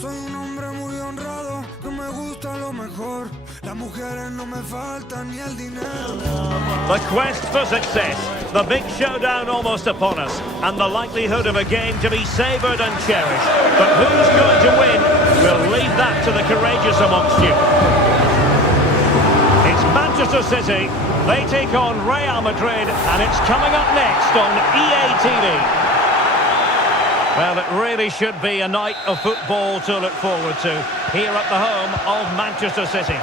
Soy un hombre muy honrado, que me gusta lo mejor. Las mujeres no me faltan ni el dinero. The quest for success, the big showdown almost upon us, and the likelihood of a game to be savoured and cherished. But who's going to win? We'll leave that to the courageous amongst you. It's Manchester City. They take on Real Madrid, and it's coming up next on EA TV. Well, it really should be a night of football to look forward to here at the home of Manchester City.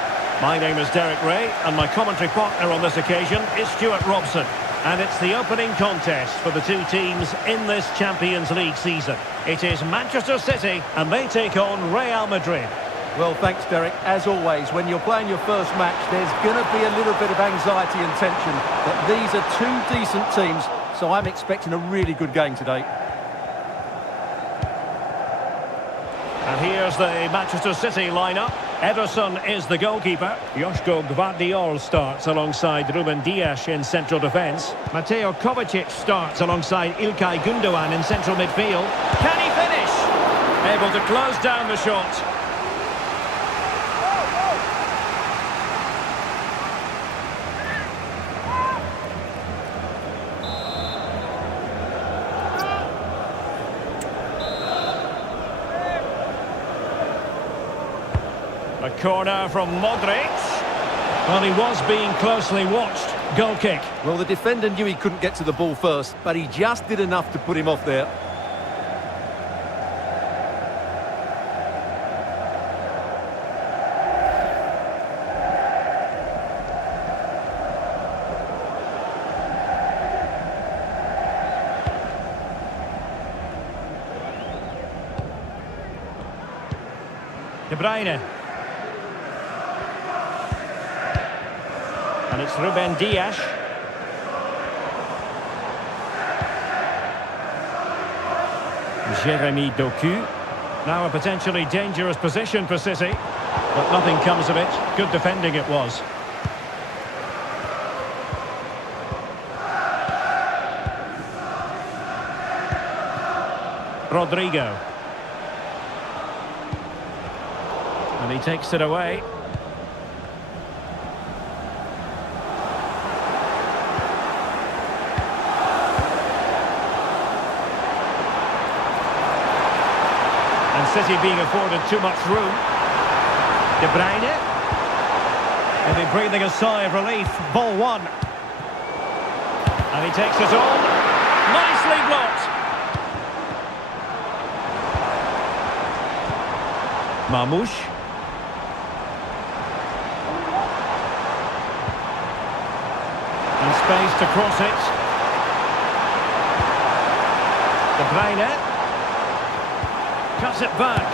My name is Derek Ray, and my commentary partner on this occasion is Stuart Robson. And it's the opening contest for the two teams in this Champions League season. It is Manchester City, and they take on Real Madrid. Well, thanks, Derek. As always, when you're playing your first match, there's going to be a little bit of anxiety and tension. But these are two decent teams, so I'm expecting a really good game today. And here's the Manchester City lineup. Ederson is the goalkeeper. Joško Gvardiol starts alongside Ruben Dias in central defence. Mateo Kovacic starts alongside Ilkay Gundogan in central midfield. Can he finish? Able to close down the shot. A corner from Modric. Well, he was being closely watched. Goal kick. Well, the defender knew he couldn't get to the ball first, but he just did enough to put him off there. De Bruyne. And it's Ruben Dias. Jeremy Doku. Now a potentially dangerous position for City, but nothing comes of it. Good defending it was. Rodrigo. And he takes it away. City being afforded too much room. De Bruyne. Maybe breathing a sigh of relief. Ball one. And he takes it on. Nicely blocked. Mamouche. And space to cross it. De Bruyne. Cuts it back. Oh,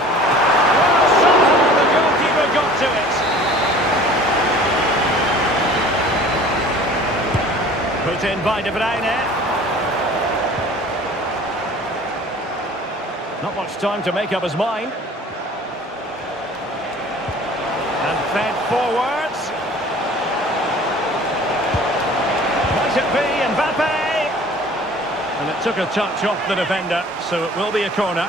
somehow the goalkeeper got to it. Put in by De Bruyne. Not much time to make up his mind. And fed forwards. Might it be Mbappe? And it took a touch off the defender, so it will be a corner.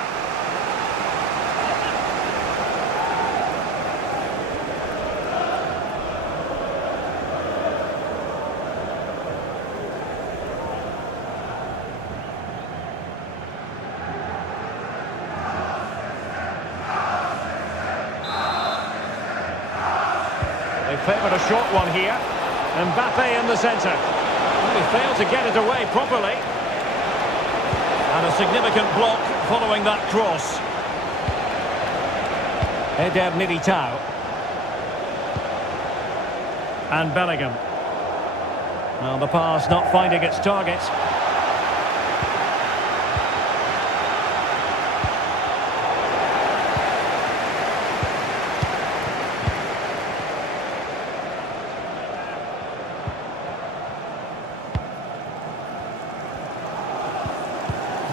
They favoured a short one here. Mbappe in the centre. Well, he failed to get it away properly. And a significant block following that cross. Eder Militao. And Bellingham. Well, the pass not finding its target.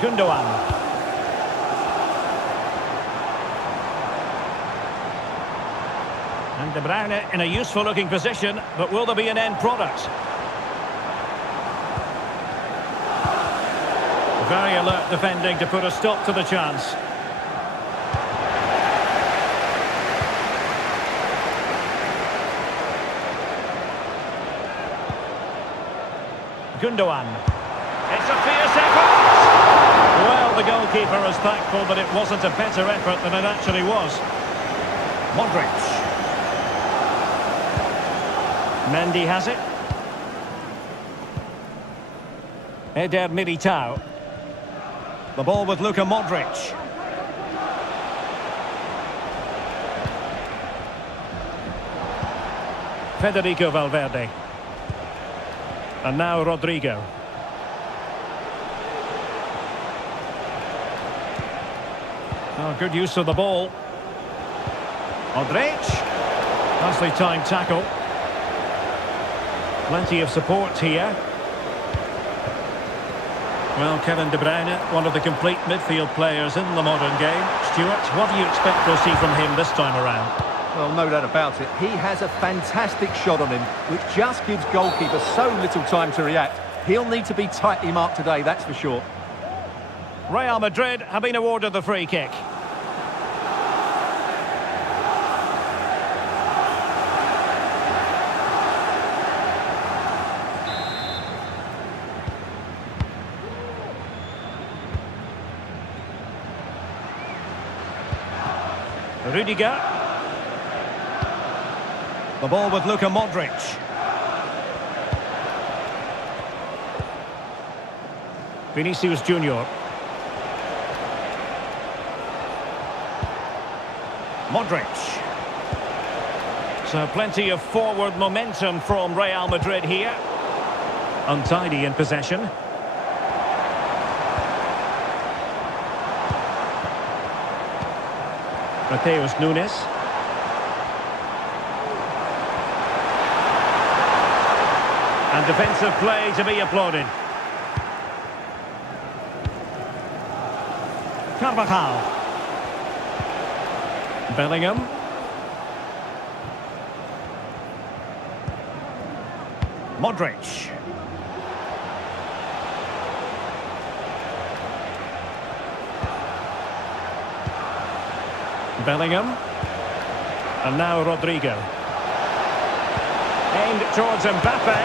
Gundogan. And De Bruyne in a useful looking position, but will there be an end product? Very alert defending to put a stop to the chance. Gundogan. It's a fierce effort. Well, the goalkeeper is thankful that it wasn't a better effort than it actually was. Modric. Mendy has it. Eder Militao. The ball with Luka Modric. Federico Valverde. And now Rodrigo. Oh, good use of the ball. Modric. Nicely timed tackle. Plenty of support here. Well, Kevin De Bruyne, one of the complete midfield players in the modern game. Stuart, what do you expect to see from him this time around? Well, no doubt about it. He has a fantastic shot on him, which just gives goalkeepers so little time to react. He'll need to be tightly marked today, that's for sure. Real Madrid have been awarded the free kick. Rudiger. The ball with Luka Modric. Vinicius Junior. Modric. So plenty of forward momentum from Real Madrid here. Untidy in possession. Mateus Nunes. And defensive play to be applauded. Carvajal. Bellingham. Modric. Bellingham. And now Rodrigo. Aimed towards Mbappe.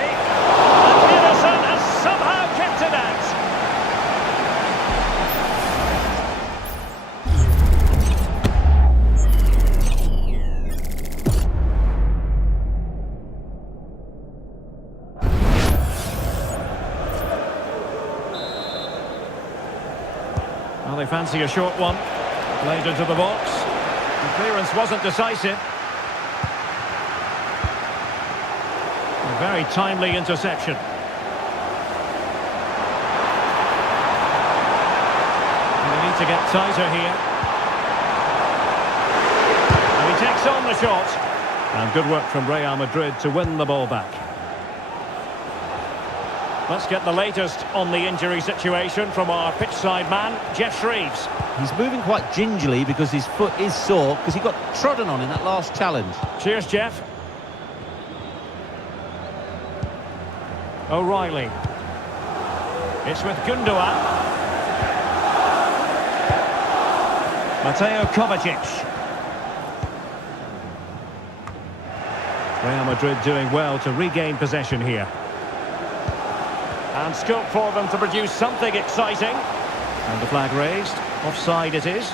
And Ederson has somehow kept it out. Well, they fancy a short one. Played into the box. The clearance wasn't decisive. A very timely interception. And they need to get tighter here. And he takes on the shot. And good work from Real Madrid to win the ball back. Let's get the latest on the injury situation from our pitchside man, Jeff Shreves. He's moving quite gingerly because his foot is sore because he got trodden on in that last challenge. Cheers, Jeff. O'Reilly. It's with Gundogan. Mateo Kovacic. Real Madrid doing well to regain possession here. And scope for them to produce something exciting. And the flag raised. Offside it is.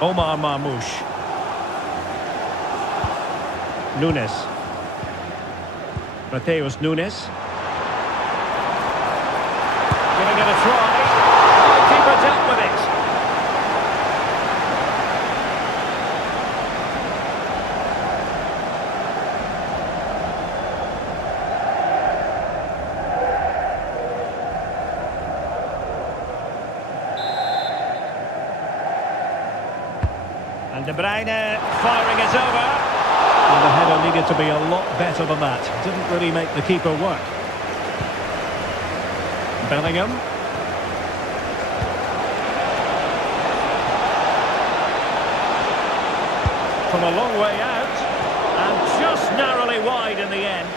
Omar Marmoush. Nunes. Mateus Nunes. Giving it a try. Oh, keeper dealt with it. And De Bruyne firing it over. And the header needed to be a lot better than that. Didn't really make the keeper work. Bellingham. From a long way out. And just narrowly wide in the end.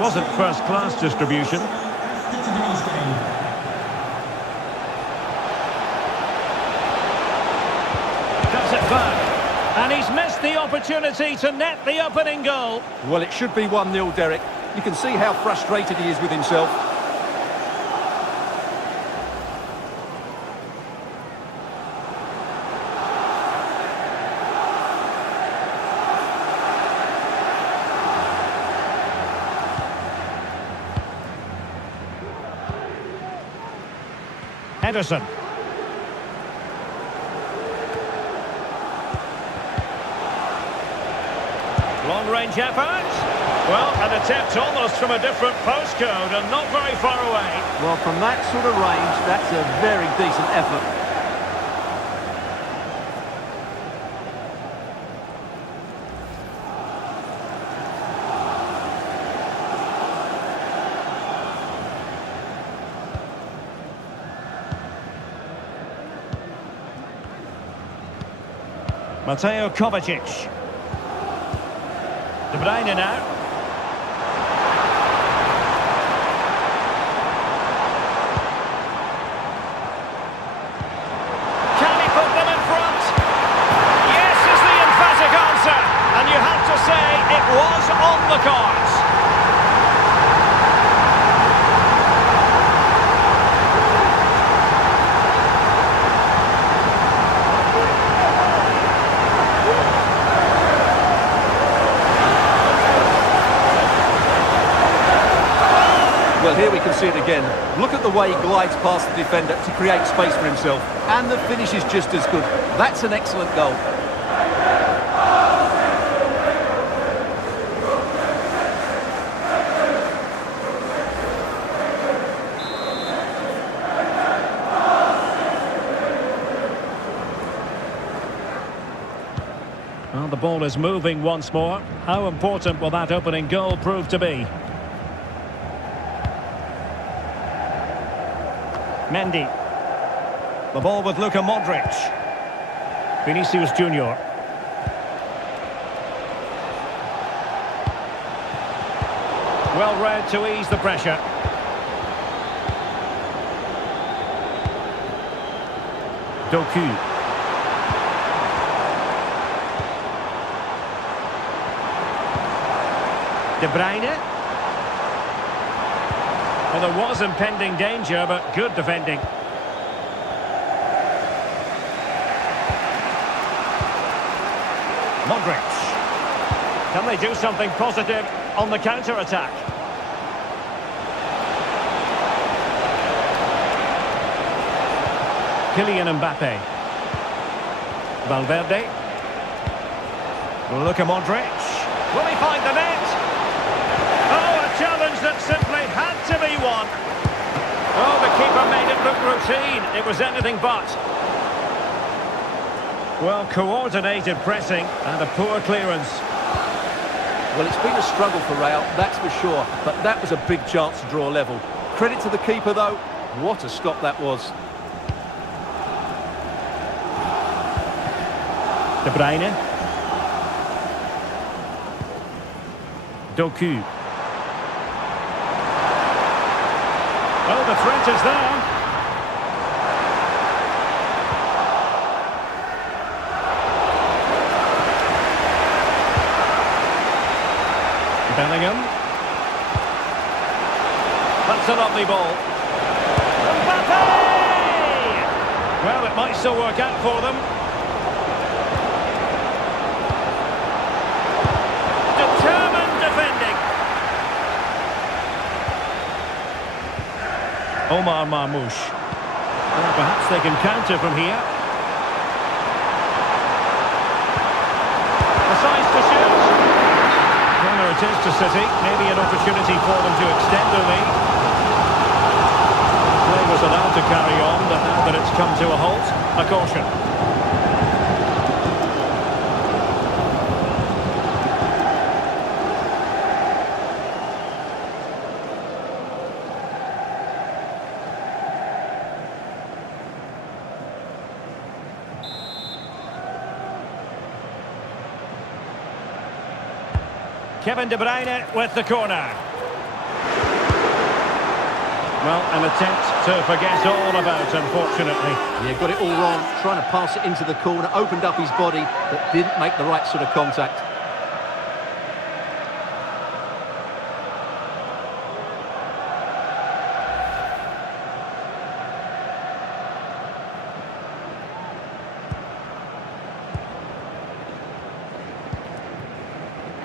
Wasn't first-class distribution. Does it back. And he's missed the opportunity to net the opening goal. Well, it should be 1-0, Derek. You can see how frustrated he is with himself. Henderson. Long-range effort. Well, an attempt almost from a different postcode and not very far away. Well, from that sort of range, that's a very decent effort. Mateo Kovacic. De Bruyne now. Can he put them in front? Yes is the emphatic answer. And you have to say it was on the cards. Well, here we can see it again. Look at the way he glides past the defender to create space for himself. And the finish is just as good. That's an excellent goal. Well, the ball is moving once more. How important will that opening goal prove to be? Mendy. The ball with Luka Modric. Vinicius Junior. Well read to ease the pressure. Doku. De Bruyne. Well, there was impending danger, but good defending. Modric. Can they do something positive on the counter-attack? Kylian Mbappe. Valverde. Luka Modric. Will he find the net? Oh, a challenge that simply had to be won. Oh, the keeper made it look routine. It was anything but. Well, coordinated pressing and a poor clearance. Well, it's been a struggle for Real, that's for sure. But that was a big chance to draw level. Credit to the keeper, though. What a stop that was. De Bruyne. Doku. Oh, the threat is there. Bellingham. That's a lovely ball. Mbappe! Well, it might still work out for them. Determined defending. Omar Marmoush. Well, perhaps they can counter from here. The size to shoot. Corner it is to City. Maybe an opportunity for them to extend the lead. The play was allowed to carry on, but now that it's come to a halt, a caution. Kevin De Bruyne with the corner. Well, an attempt to forget all about, unfortunately. Yeah, got it all wrong, trying to pass it into the corner, opened up his body, but didn't make the right sort of contact.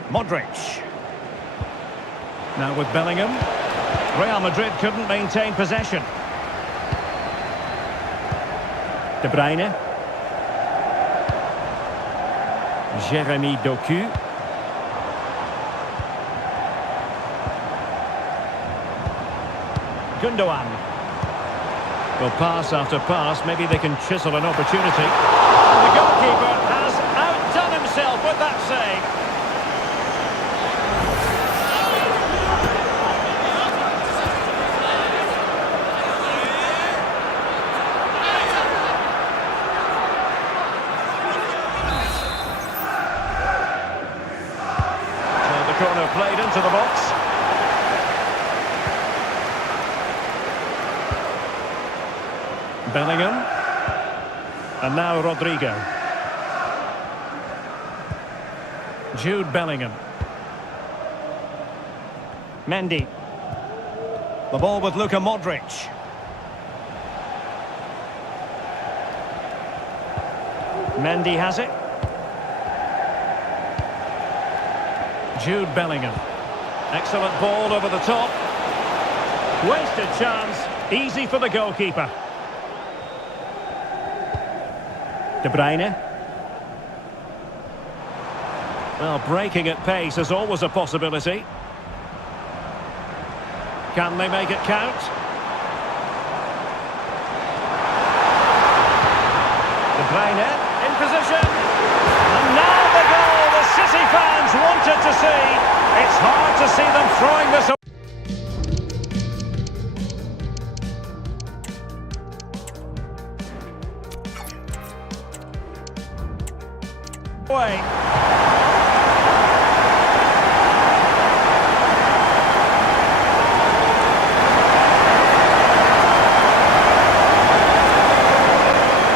Modric. Now with Bellingham. Real Madrid couldn't maintain possession. De Bruyne. Jeremy Doku. Gundogan. Well, pass after pass, maybe they can chisel an opportunity. And the goalkeeper has outdone himself with that save. Corner played into the box. Bellingham. And now Rodrigo. Jude Bellingham. Mendy. The ball with Luka Modric. Mendy has it. Jude Bellingham. Excellent ball over the top. Wasted chance. Easy for the goalkeeper. De Bruyne. Well, breaking at pace is always a possibility. Can they make it count? De Bruyne in position. And now the goal the City fans wanted to see. It's hard to see them throwing this away.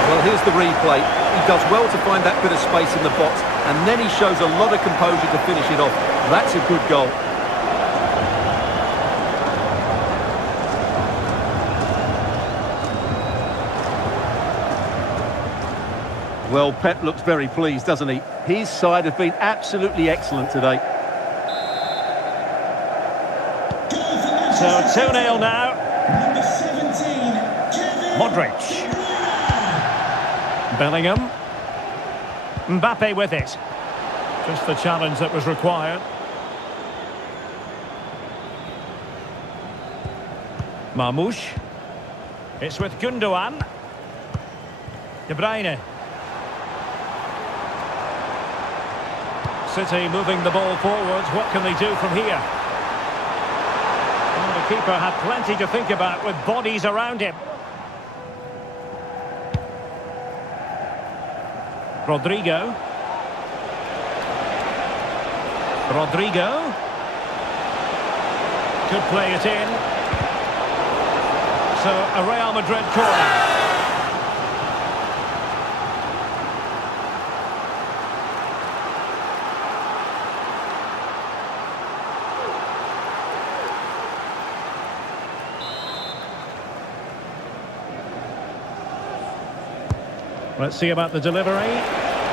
Well, here's the replay. He does well to find that bit of space in the box, and then he shows a lot of composure to finish it off. That's a good goal. Well, Pep looks very pleased, doesn't he? His side have been absolutely excellent today. So 2-0 now. Number 17, Modric. Bellingham. Mbappe with it. Just the challenge that was required. Marmoush. It's with Gundogan. De Bruyne. City moving the ball forwards. What can they do from here? Well, the keeper had plenty to think about with bodies around him. Rodrigo. Rodrigo. Could play it in. So, a Real Madrid corner. Let's see about the delivery.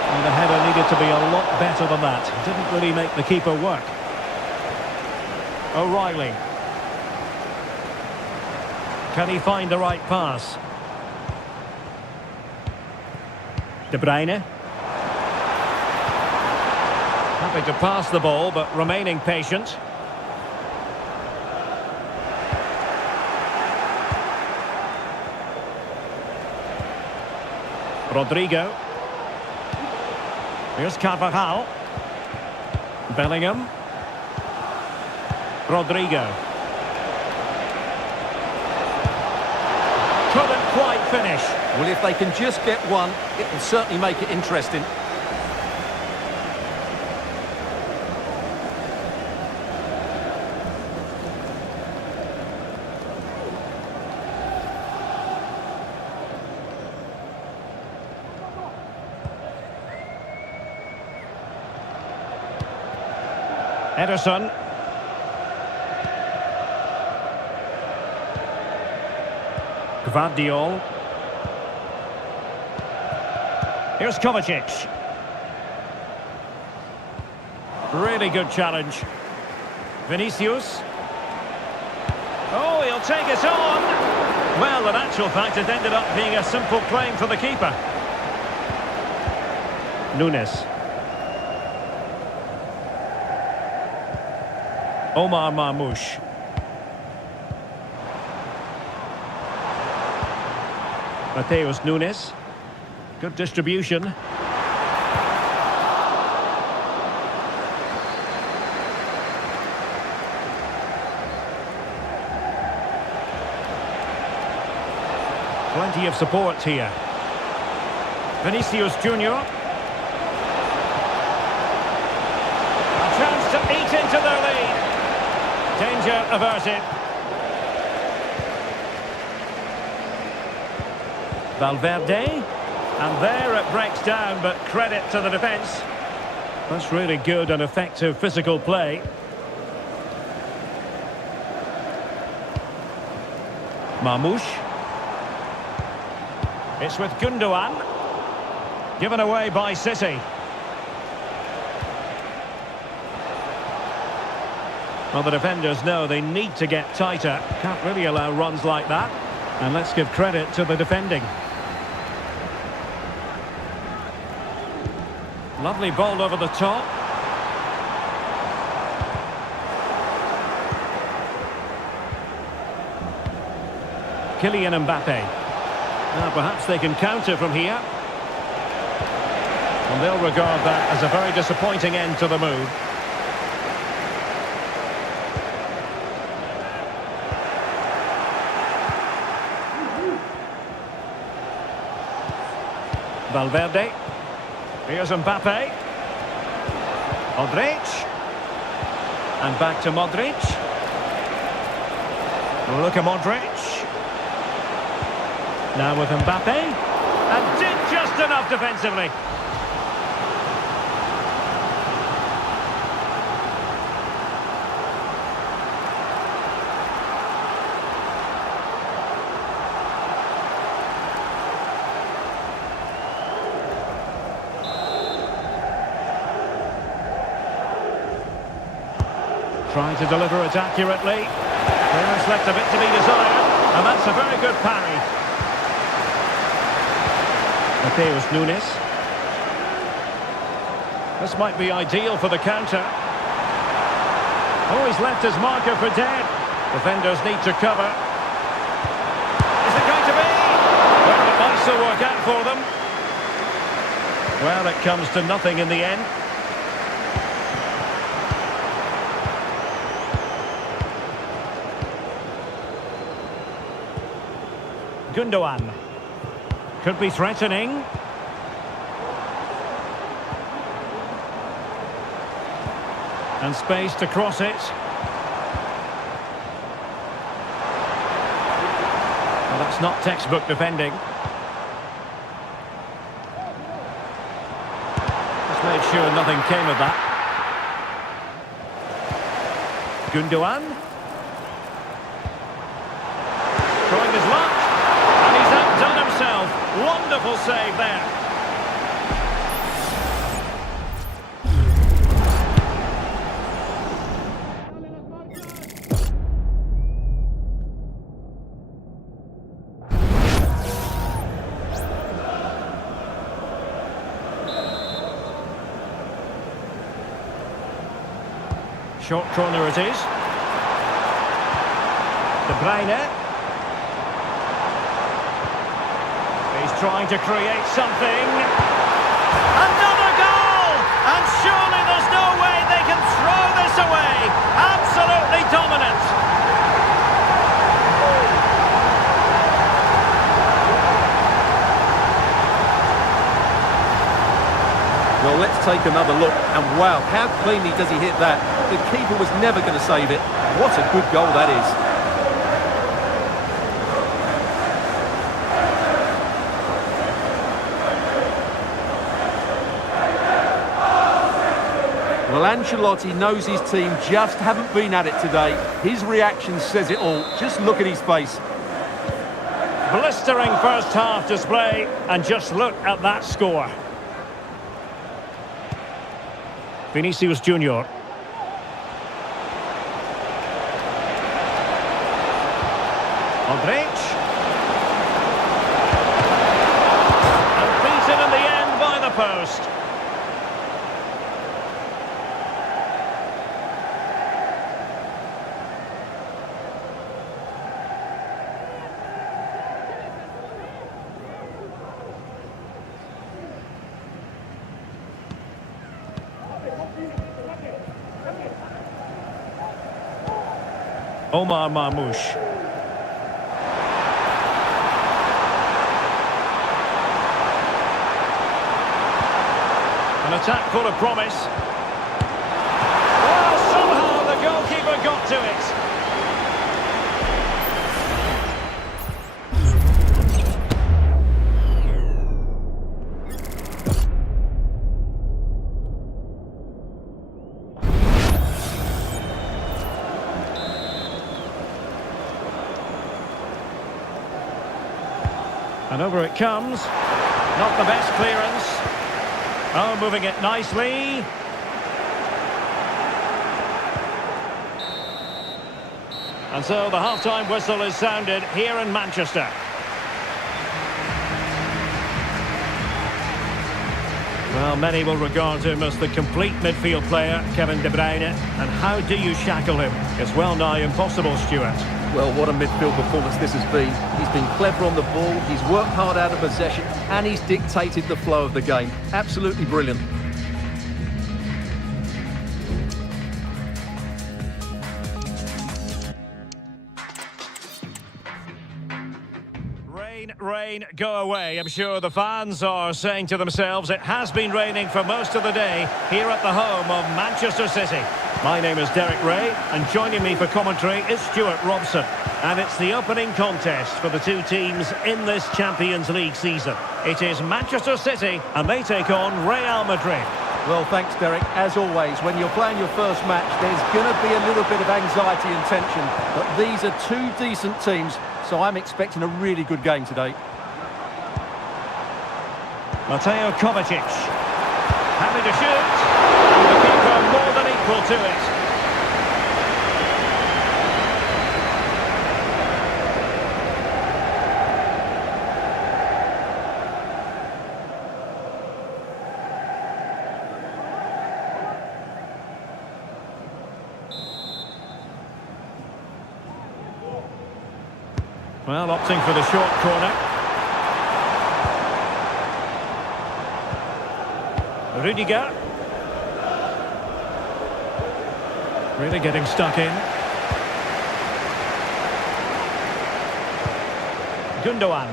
And the header needed to be a lot better than that. Didn't really make the keeper work. O'Reilly. Can he find the right pass? De Bruyne. Happy to pass the ball, but remaining patient. Rodrigo. Here's Carvajal. Bellingham. Rodrigo. Couldn't quite finish. Well, if they can just get one, it will certainly make it interesting. Ederson. Gvardiol. Here's Kovacic. Really good challenge. Vinicius. Oh, he'll take it on. Well, in actual fact, it ended up being a simple claim for the keeper. Nunes. Omar Marmoush. Mateus Nunes. Good distribution. Plenty of support here. Vinicius Junior. A chance to eat into their lead. Danger averted. Valverde. And there it breaks down, but credit to the defence. That's really good and effective physical play. Marmoush. It's with Gundogan. Given away by City. Well, the defenders know they need to get tighter. Can't really allow runs like that. And let's give credit to the defending. Lovely ball over the top. Kylian Mbappe. Now perhaps they can counter from here. And they'll regard that as a very disappointing end to the move. Valverde. Here's Mbappe. Modric. And back to Modric. Luka Modric. Now with Mbappe. And did just enough defensively. Trying to deliver it accurately. There's left a bit to be desired. And that's a very good parry. Mateus Nunes. This might be ideal for the counter. Oh, he's left his marker for dead. Defenders need to cover. Is it going to be? Well, it might still work out for them. Well, it comes to nothing in the end. Gundogan. Could be threatening. And space to cross it. Well, that's not textbook defending. Just made sure nothing came of that. Gundogan. Trying his luck. Done himself. Wonderful save there. Short corner it is. De Bruyne. Trying to create something. Another goal! And surely there's no way they can throw this away. Absolutely dominant. Well, let's take another look. And wow, how cleanly does he hit that? The keeper was never going to save it. What a good goal that is. Well, Ancelotti knows his team just haven't been at it today. His reaction says it all. Just look at his face. Blistering first half display, and just look at that score. Vinicius Junior. Madrid. And beaten in the end by the post. Omar Marmoush. An attack full of promise. Well, somehow the goalkeeper got to it. And over it comes. Not the best clearance. Oh, moving it nicely. And so the half-time whistle is sounded here in Manchester. Well, many will regard him as the complete midfield player, Kevin De Bruyne. And how do you shackle him? It's well nigh impossible, Stuart. Well, what a midfield performance this has been. He's been clever on the ball, he's worked hard out of possession, and he's dictated the flow of the game. Absolutely brilliant. Rain, go away. I'm sure the fans are saying to themselves it has been raining for most of the day here at the home of Manchester City. My name is Derek Ray, and joining me for commentary is Stuart Robson. And it's the opening contest for the two teams in this Champions League season. It is Manchester City, and they take on Real Madrid. Well, thanks, Derek. As always, when you're playing your first match, there's going to be a little bit of anxiety and tension. But these are two decent teams, so I'm expecting a really good game today. Mateo Kovacic. Happy to shoot. And the keeper more than equal to it. Well, opting for the short corner. Rudiger. Really getting stuck in. Gundogan.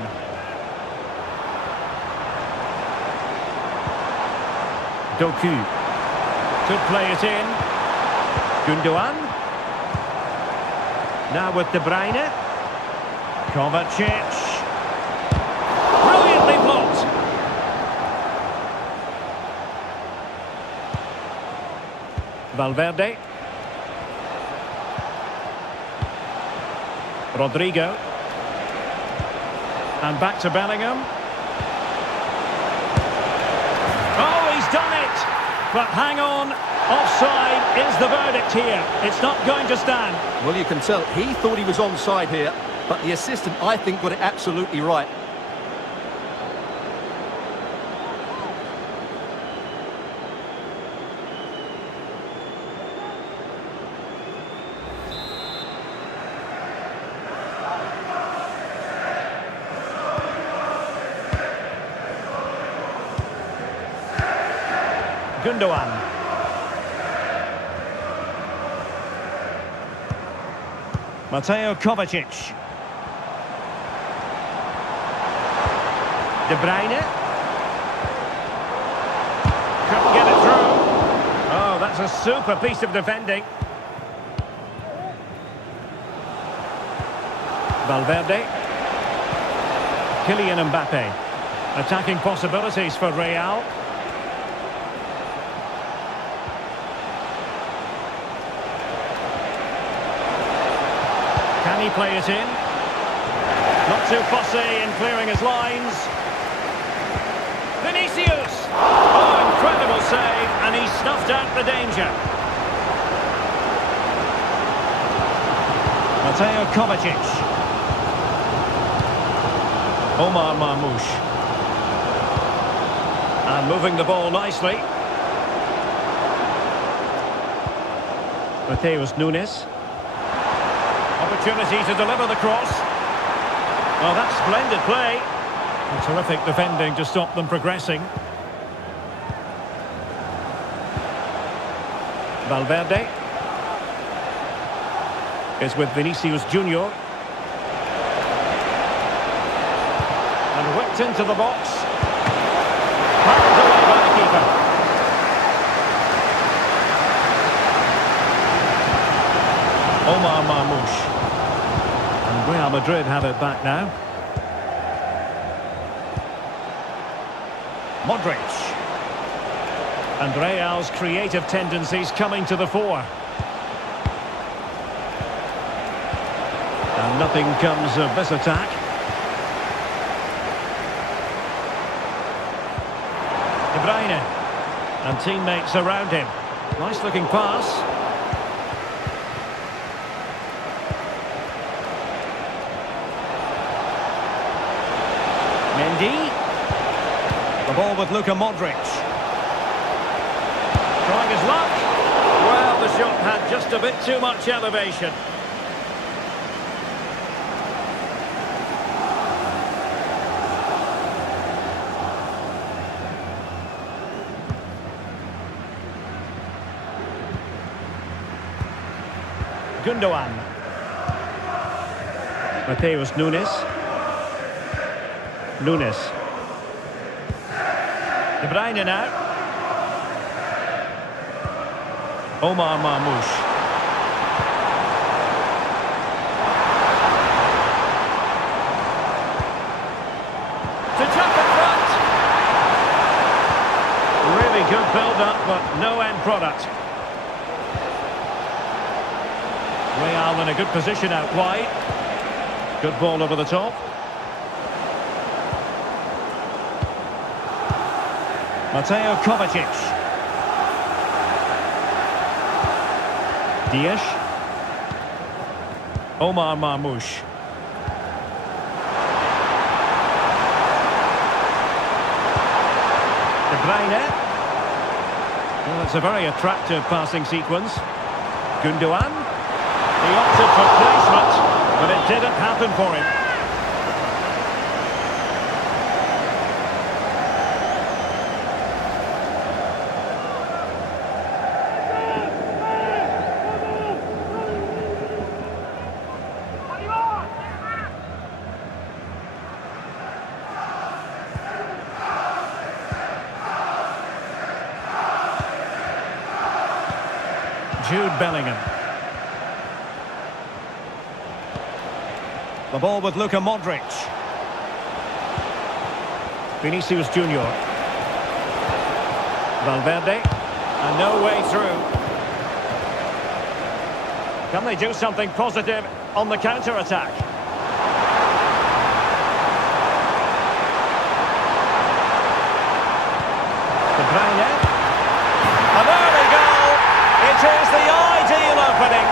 Doku. Could play it in. Gundogan. Now with De Bruyne. Kovacic. Brilliantly blocked. Valverde. Rodrigo. And back to Bellingham. Oh, he's done it! But hang on, offside is the verdict here. It's not going to stand. Well, you can tell he thought he was onside here, but the assistant, I think, got it absolutely right. Gundogan. Mateo Kovacic. De Bruyne. Couldn't get it through. Oh, that's a super piece of defending. Valverde. Kylian Mbappe. Attacking possibilities for Real. he play it in? Not too fussy in clearing his lines. Vinicius! Oh, incredible save, and he snuffed out the danger. Mateo Kovacic. Omar Marmoush. And moving the ball nicely. Mateus Nunes. Opportunity to deliver the cross. Well, that's splendid play. And terrific defending to stop them progressing. Valverde is with Vinicius Junior. And whipped into the box. Pounded away by the keeper. Omar Marmoush. And Real Madrid have it back now. Modric. And Real's creative tendencies coming to the fore. And nothing comes of this attack. De Bruyne. And teammates around him. Nice looking pass. Mendy. The ball with Luka Modric. Trying his luck. Well, the shot had just a bit too much elevation. Gundogan. Mateus Nunes. Nunes. De Bruyne now. Omar Marmoush. To jump in front. Really good build-up, but no end product. Real in a good position out wide. Good ball over the top. Mateo Kovacic. Dias. Omar Marmoush. De Bruyne. Well, it's a very attractive passing sequence. Gundogan. He opted for placement, but it didn't happen for him. Jude Bellingham. The ball with Luka Modric. Vinicius Junior. Valverde. And no way through. Can they do something positive on the counter-attack? De Bruyne. And there they go! It is the ideal opening.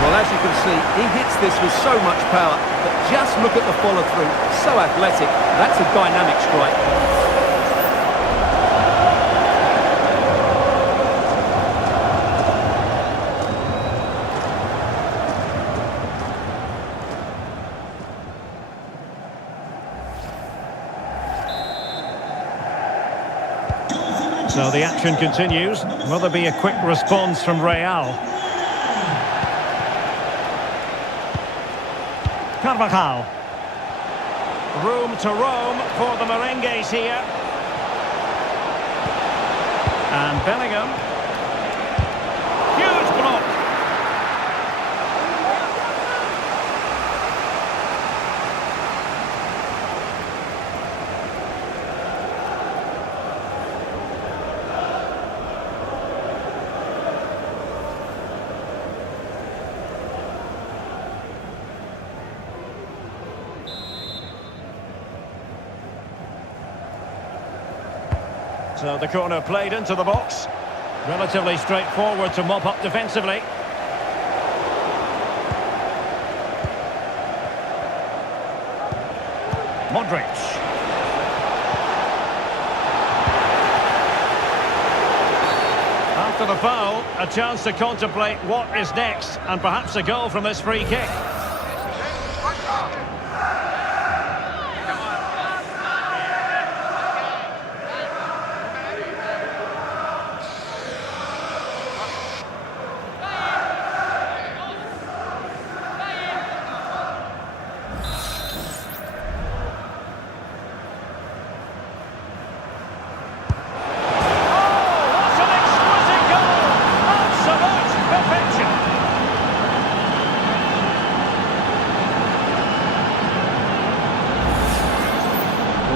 Well, as you can see, he hits this with so much power, but just look at the follow-through. So athletic. That's a dynamic strike. So the action continues. Will there be a quick response from Real? Carvajal. Room to roam for the merengues here. And Bellingham. Huge block. So the corner played into the box. Relatively straightforward to mop up defensively. Modric. After the foul, a chance to contemplate what is next, and perhaps a goal from this free kick.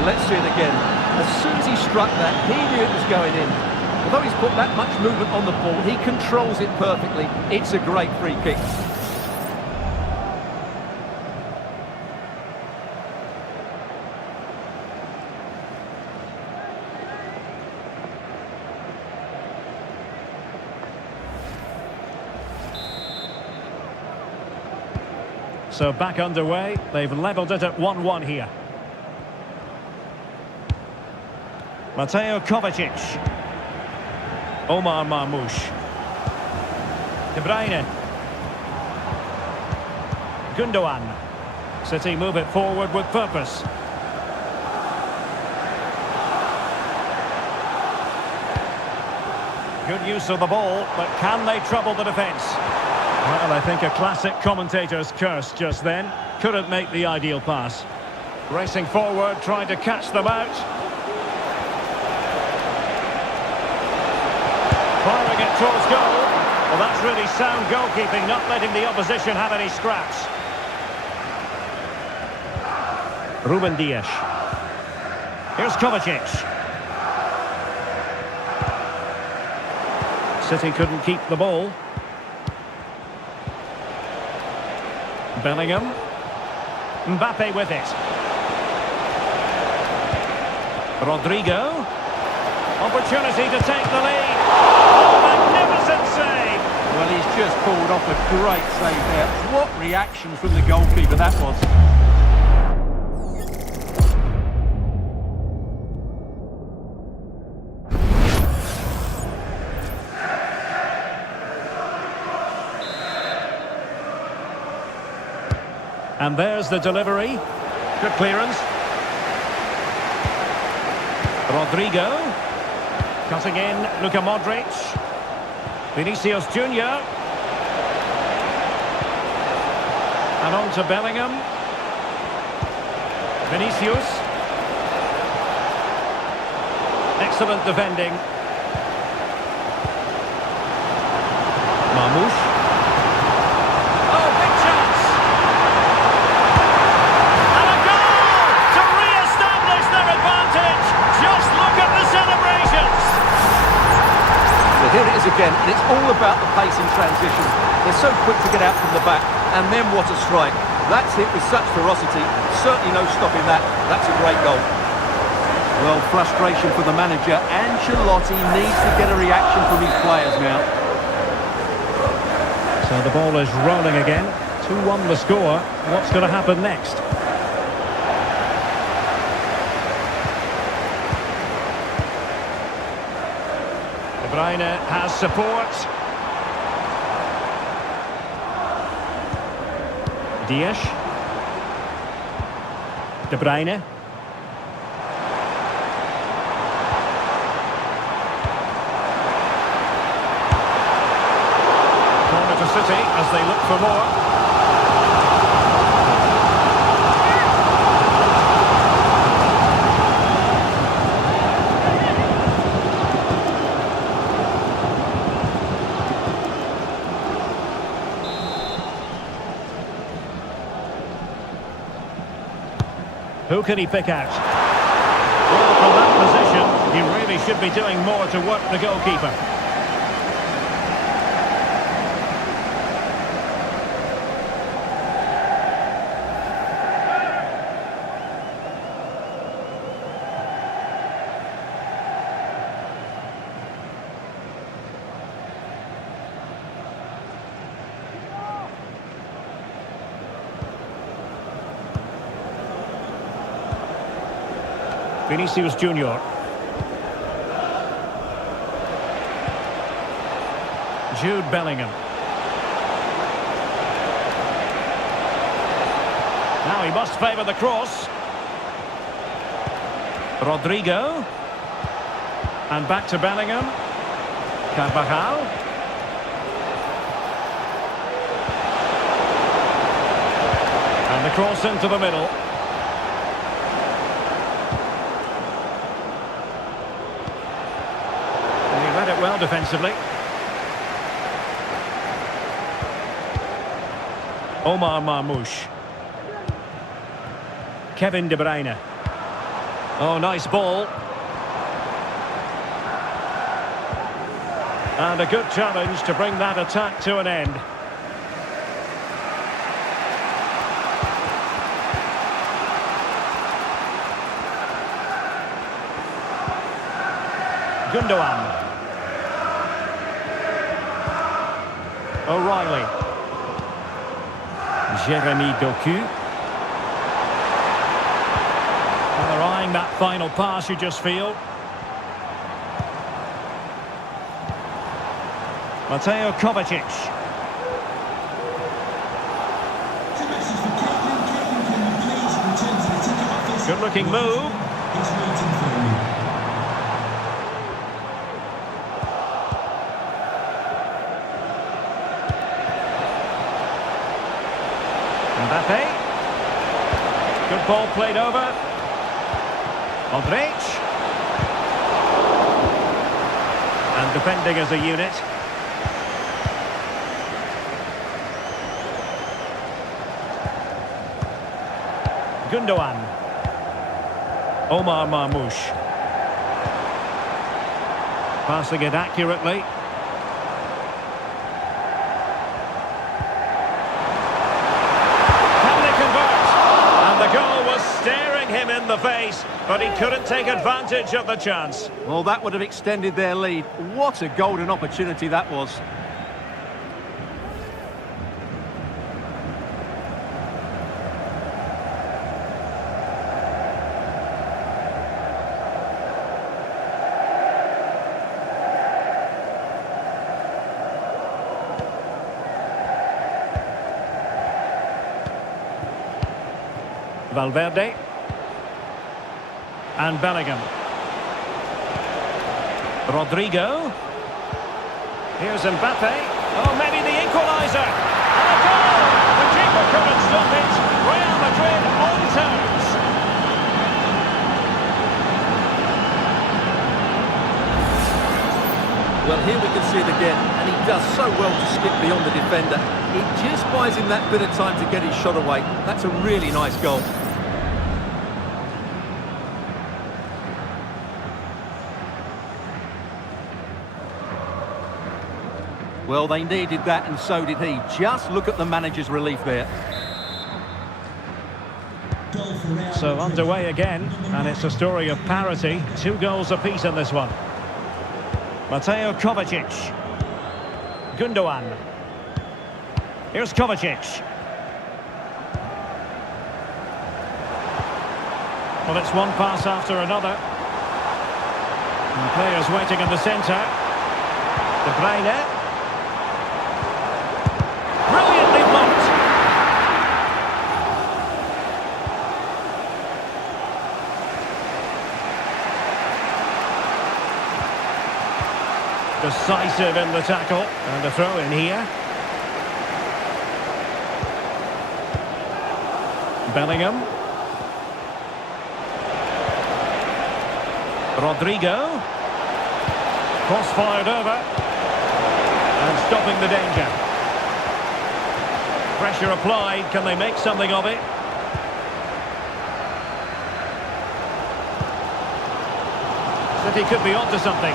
Let's see it again. As soon as he struck that, he knew it was going in. Although he's put that much movement on the ball, he controls it perfectly. It's a great free kick. So back underway. They've levelled it at 1-1 here. Mateo Kovacic. Omar Marmoush. De Bruyne. Gundogan. City move it forward with purpose. Good use of the ball, but can they trouble the defence? Well, I think a classic commentator's curse just then. Couldn't make the ideal pass. Racing forward, trying to catch them out. Firing it towards goal. Well, that's really sound goalkeeping, not letting the opposition have any scraps. Ruben Dias. Here's Kovacic. City couldn't keep the ball. Bellingham. Mbappe with it. Rodrigo. Opportunity to take the lead. Oh, magnificent save! Well, he's just pulled off a great save there. What reaction from the goalkeeper that was. And there's the delivery. Good clearance. Rodrigo. Cutting in, Luka Modric. Vinicius Junior. And on to Bellingham. Vinicius. Excellent defending. Marmoush. Oh, big chance! And a goal to re-establish their advantage. Just look at the celebrations. So here it is again, and it's all about the pace in transition. They're so quick to get out from the back, and then what a strike. That's hit with such ferocity. Certainly no stopping that. That's a great goal. Well, frustration for the manager. Ancelotti needs to get a reaction from his players now. So the ball is rolling again. 2-1 the score. What's going to happen next? De Bruyne has support. Dias. De Bruyne. Corner to City as they look for more. Who can he pick out? Well, from that position, he really should be doing more to work the goalkeeper. Vinicius Junior. Jude Bellingham. Now he must favour the cross. Rodrigo. And back to Bellingham. Carvajal. And the cross into the middle. And he read it well defensively. Omar Marmoush. Kevin De Bruyne. Oh, nice ball. And a good challenge to bring that attack to an end. Gundogan. O'Reilly. Jeremy Doku. And they're eyeing that final pass, you just feel. Mateo Kovacic. Good looking move. Mbappe. Good ball played over. Modric. And defending as a unit. Gundogan. Omar Marmoush. Passing it accurately. Can they convert? And the goal was staring him in the face, but he couldn't take advantage of the chance. Well, that would have extended their lead. What a golden opportunity that was. Valverde. And Bellingham. Rodrigo. Here's Mbappe. Oh, maybe the equaliser. And a goal! The keeper couldn't stop it. Real Madrid on toes. Well, here we can see it again, and he does so well to skip beyond the defender. It just buys him that bit of time to get his shot away. That's a really nice goal. Well, they needed that, and so did he. Just look at the manager's relief there. So underway again, and it's a story of parity. 2 goals apiece in this one. Mateo Kovacic. Gundogan. Here's Kovacic. Well, it's one pass after another. And players waiting in the centre. De Bruyne. Brilliantly blocked. Decisive in the tackle. And a throw in here. Bellingham. Rodrigo. Cross fired over. And stopping the danger. Pressure applied. Can they make something of it? City could be onto something.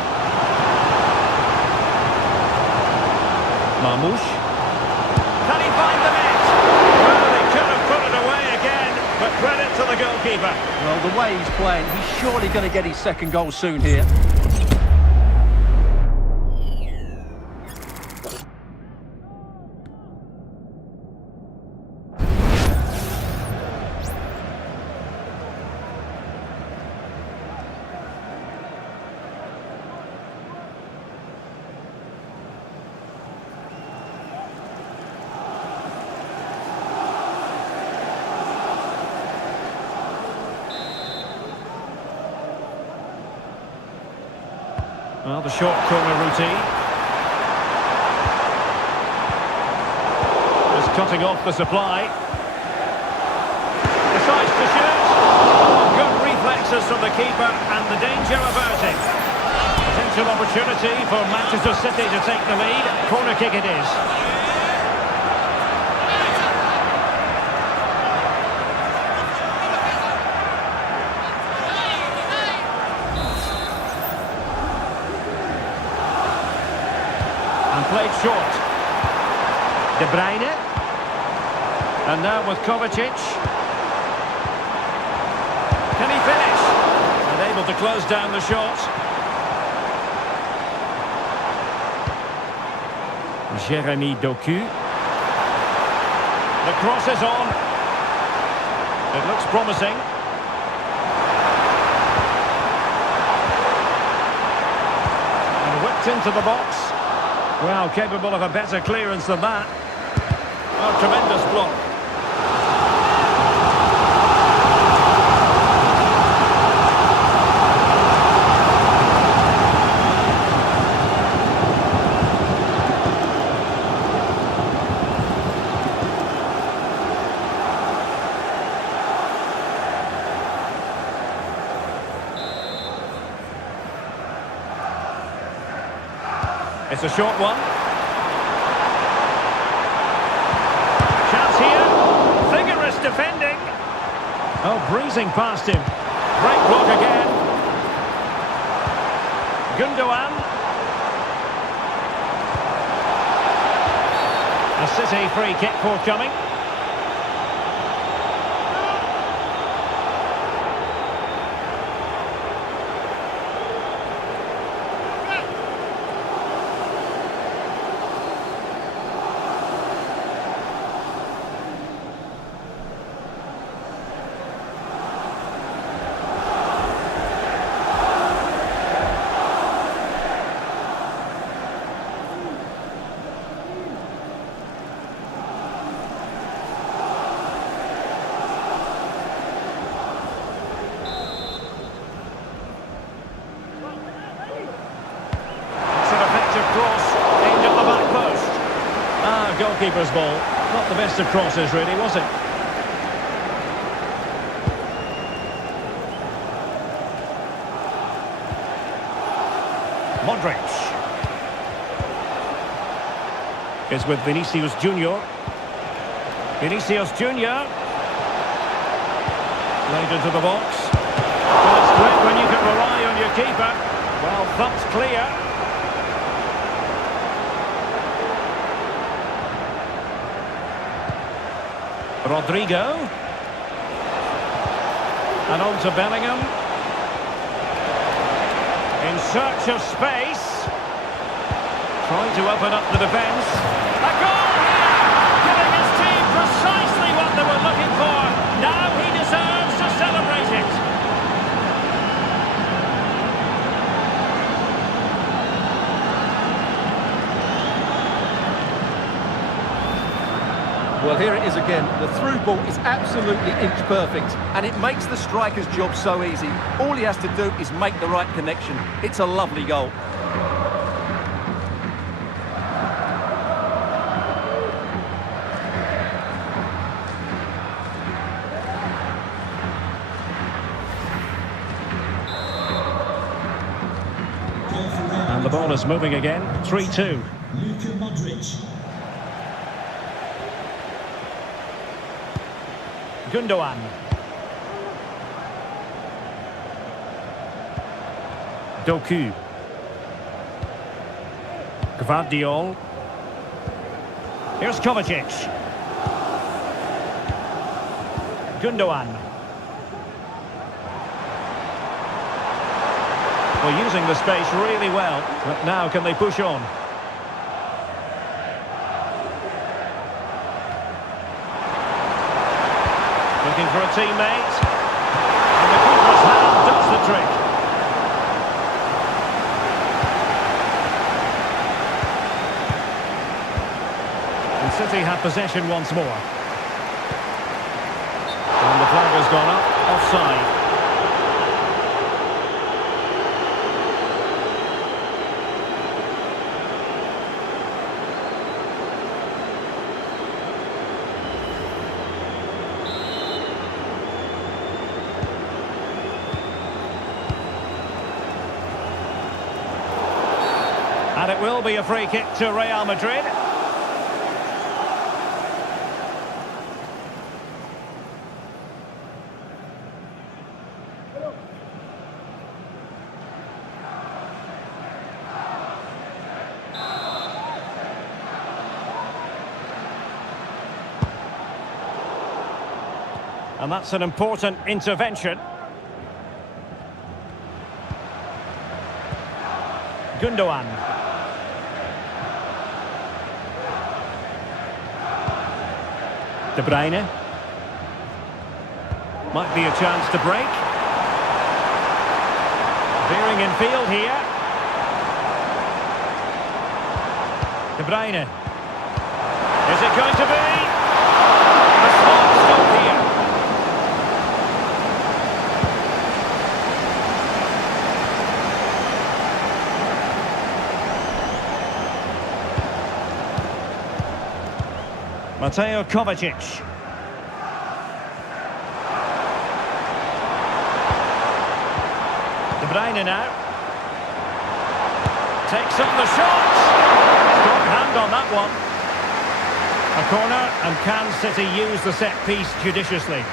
Marmoush. Can he find the net? Well, they could have put it away again, but credit to the goalkeeper. Well, the way he's playing, he's surely going to get his second goal soon here. Well, the short corner routine. Just cutting off the supply. Decides to shoot. Oh, good reflexes from the keeper and the danger averted. Potential opportunity for Manchester City to take the lead. Corner kick it is. And played short. De Bruyne. And now with Kovacic. Can he finish? Unable to close down the shot. Jeremy Doku. The cross is on. It looks promising. And whipped into the box. Well, capable of a better clearance than that. Oh, tremendous block. It's a short one. Chance here. Vigorous defending. Oh, breezing past him. Great block again. Gundogan. A City free kick forthcoming. Goalkeeper's ball. Not the best of crosses, really, was it? Modric. Is with Vinicius Junior. Vinicius Junior. Laid into the box. Well, it's great when you can rely on your keeper. Well, thumped clear. Rodrigo. And on to Bellingham. In search of space. Trying to open up the defence. A goal here! Giving his team precisely what they were looking for. Now he deserves to celebrate it. Well, here it is again. The through ball is absolutely inch perfect, and it makes the striker's job so easy. All he has to do is make the right connection. It's a lovely goal. And the ball is moving again. 3-2. Gundogan. Doku. Gvardiol. Here's Kovacic. Gundogan. Well, using the space really well, but now can they push on? Looking for a teammate. And the keeper's hand does the trick. And City have possession once more. And the flag has gone up, offside. And it will be a free kick to Real Madrid. And that's an important intervention. Gundogan. De Bruyne. Might be a chance to break. Veering in field here. De Bruyne. Is it going to be? A smart stop here. Mateo Kovacic. De Bruyne now. Takes up the shot. Strong hand on that one. A corner, and can City use the set piece judiciously?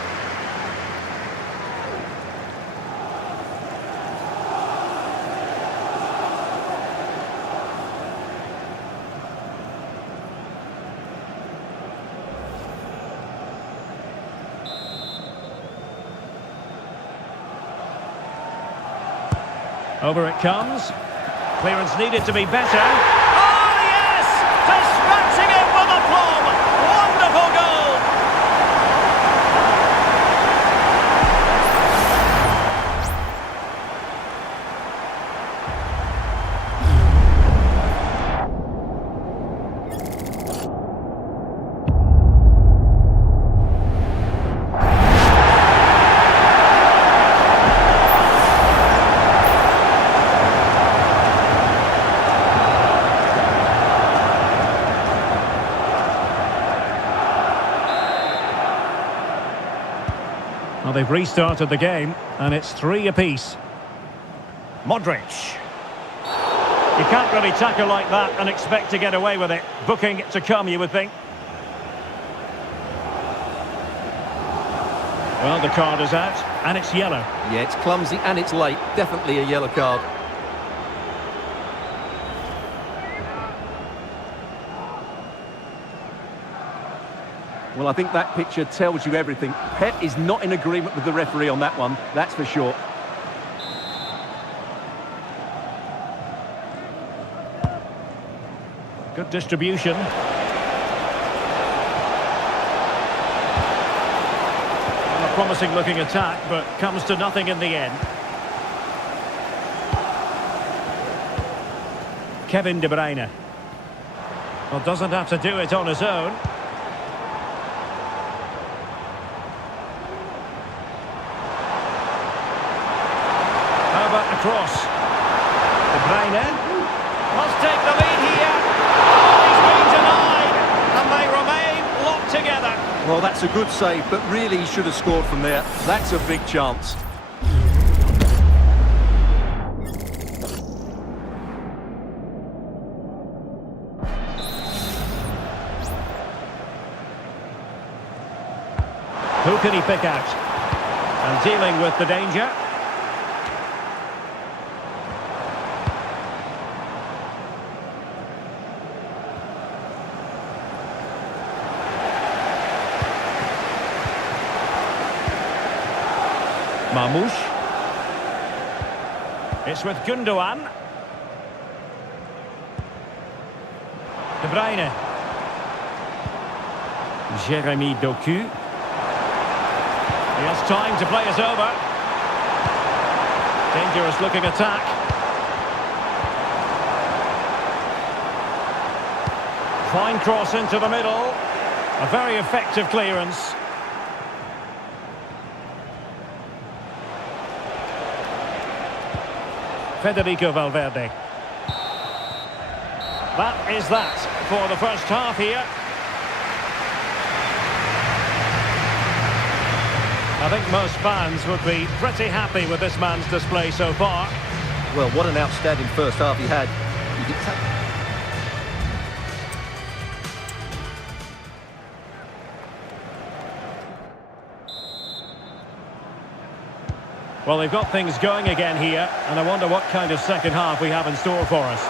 Over it comes. Clearance needed to be better. Oh, yes! Dispatching it with aplomb! Wonderful goal! Well, they've restarted the game, and it's 3 apiece. Modric. You can't really tackle like that and expect to get away with it. Booking to come, you would think. Well, the card is out, and it's yellow. Yeah, it's clumsy and it's late. Definitely a yellow card. Well, I think that picture tells you everything. Pep is not in agreement with the referee on that one, that's for sure. Good distribution. And a promising looking attack, but comes to nothing in the end. Kevin De Bruyne. Well, doesn't have to do it on his own. Cross. De Bruyne must take the lead here. Oh, he's been denied, and they remain locked together. Well, that's a good save, but really he should have scored from there. That's a big chance. Who can he pick out? And dealing with the danger. Mamouche. It's with Gundogan. De Bruyne. Jeremy Doku. He has time to play us over. Dangerous looking attack. Fine cross into the middle. A very effective clearance. Federico Valverde. That is that for the first half here. I think most fans would be pretty happy with this man's display so far. Well, what an outstanding first half he had. He did Well, they've got things going again here, and I wonder what kind of second half we have in store for us.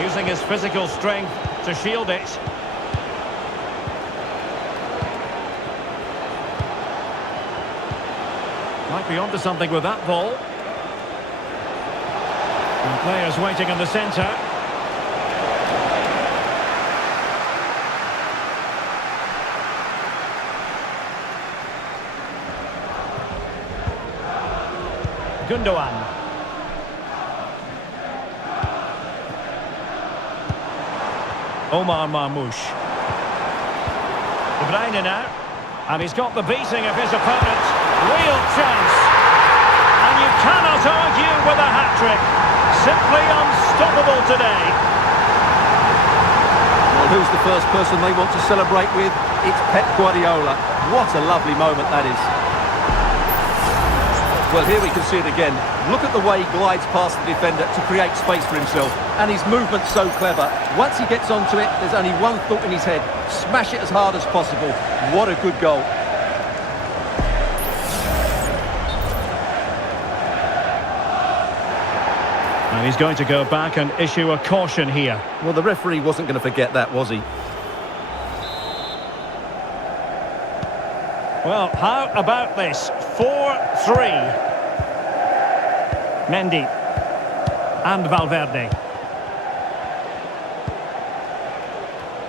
Using his physical strength to shield it. Might be onto something with that ball. And players waiting in the centre. Gundogan. Omar Marmoush. De Bruyne now. And he's got the beating of his opponent. Real chance. And you cannot argue with a hat-trick. Simply unstoppable today. Well, who's the first person they want to celebrate with? It's Pep Guardiola. What a lovely moment that is. Well, here we can see it again. Look at the way he glides past the defender to create space for himself. And his movement's so clever. Once he gets onto it, there's only one thought in his head. Smash it as hard as possible. What a good goal. And he's going to go back and issue a caution here. Well, the referee wasn't going to forget that, was he? Well, how about this? 4-3. Mendy and Valverde.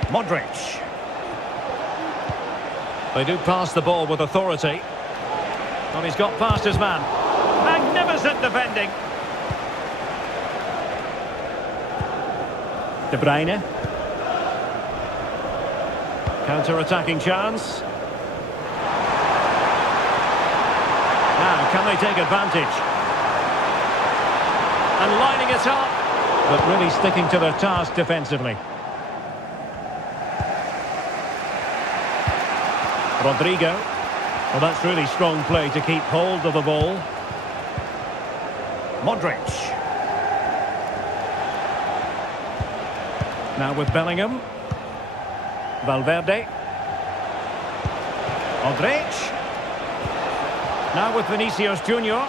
Modric. They do pass the ball with authority. And he's got past his man. Magnificent defending. De Bruyne. Counter-attacking chance. Now, can they take advantage? And lining it up, but really sticking to their task defensively. Rodrigo. Well, that's really strong play to keep hold of the ball. Modric. Now with Bellingham. Valverde. Modric. Now with Vinicius Junior.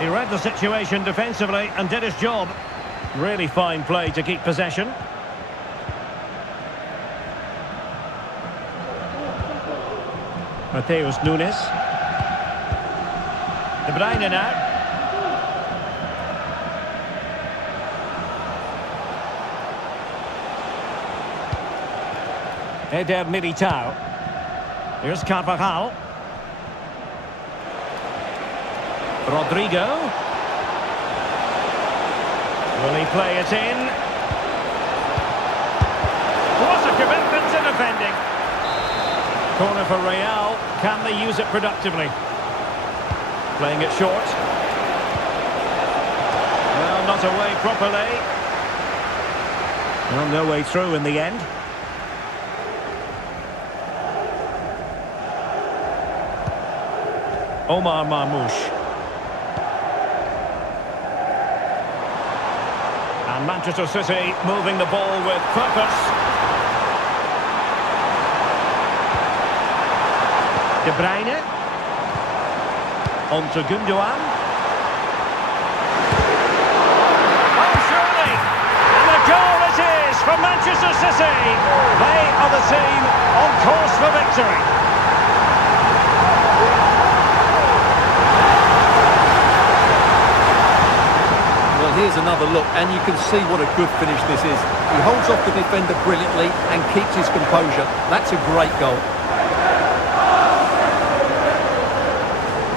He read the situation defensively and did his job. Really fine play to keep possession. Mateus Nunes. De Bruyne now. Eder Militao. Here's Carvajal. Rodrigo. Will he play it in? What a commitment to defending. Corner for Real. Can they use it productively? Playing it short. Well, not away properly. Well, no way through in the end. Omar Marmoush. And Manchester City moving the ball with purpose. De Bruyne. On to Gundogan. Oh, surely! And a goal it is for Manchester City. They are the team on course for victory. Here's another look, and you can see what a good finish this is. He holds off the defender brilliantly and keeps his composure. That's a great goal.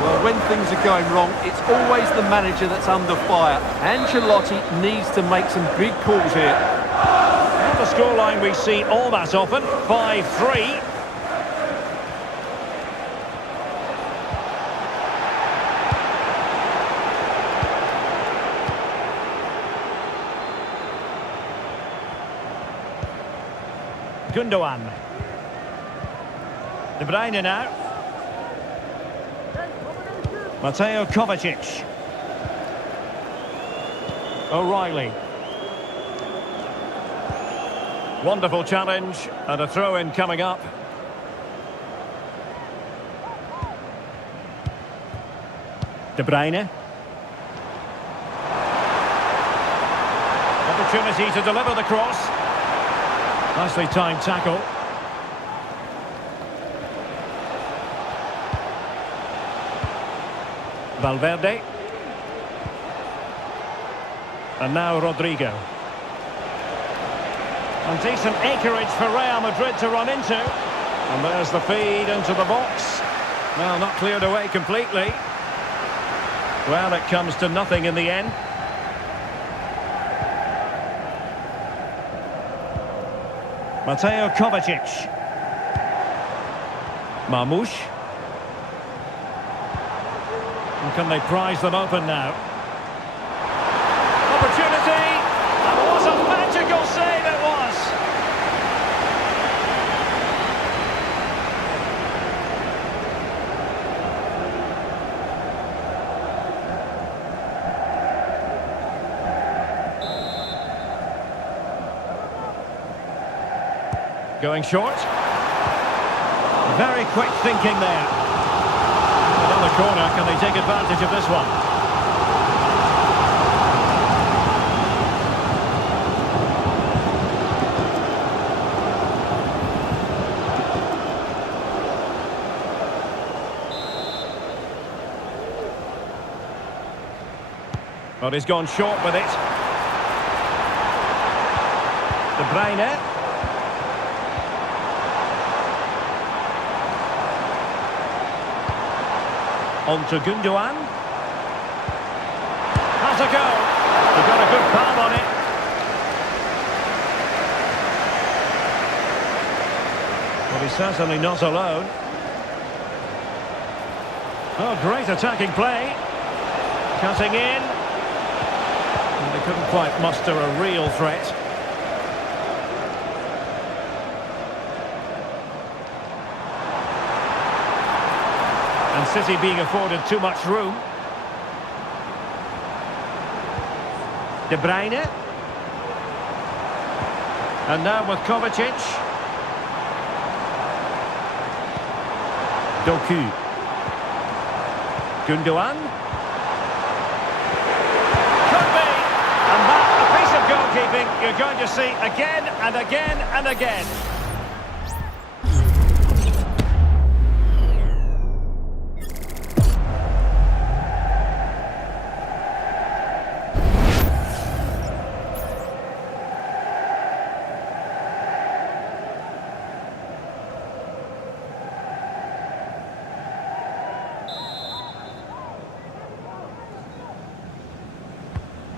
Well, when things are going wrong, it's always the manager that's under fire. Ancelotti needs to make some big calls here. Not a scoreline we see all that often. 5-3. Gundogan. De Bruyne now. Mateo Kovacic. O'Reilly. Wonderful challenge and a throw-in coming up. De Bruyne. Opportunity to deliver the cross. Nicely timed tackle. Valverde. And now Rodrigo. And decent acreage for Real Madrid to run into. And there's the feed into the box. Well, not cleared away completely. Well, it comes to nothing in the end. Mateo Kovacic. Marmoush. And can they prize them open now? Opportunity! And what a magical save it was! Going short. Very quick thinking there. Another corner, can they take advantage of this one? But he's gone short with it. De Bruyne. On to Gundogan. Has a go. They've got a good palm on it. But he's certainly not alone. Oh, great attacking play. Cutting in. And they couldn't quite muster a real threat. And City being afforded too much room. De Bruyne. And now with Kovacic. Doku. Gundogan. Could be. And that, a piece of goalkeeping you're going to see again and again and again.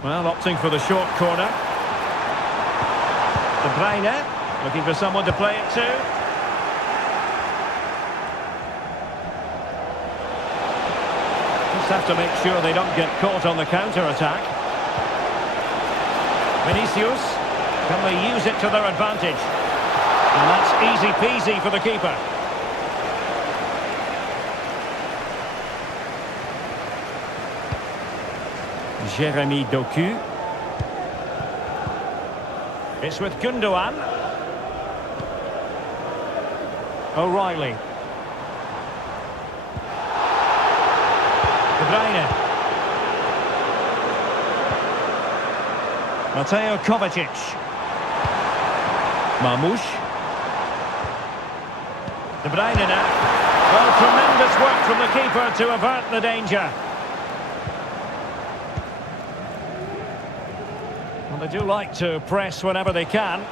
Well, opting for the short corner. De Bruyne, looking for someone to play it to. Just have to make sure they don't get caught on the counter-attack. Vinicius, can they use it to their advantage? And that's easy peasy for the keeper. Jeremy Doku. It's with Gundogan. O'Reilly. De Bruyne. Mateo Kovacic. Marmoush. De Bruyne now. Well, tremendous work from the keeper to avert the danger. Well, they do like to press whenever they can.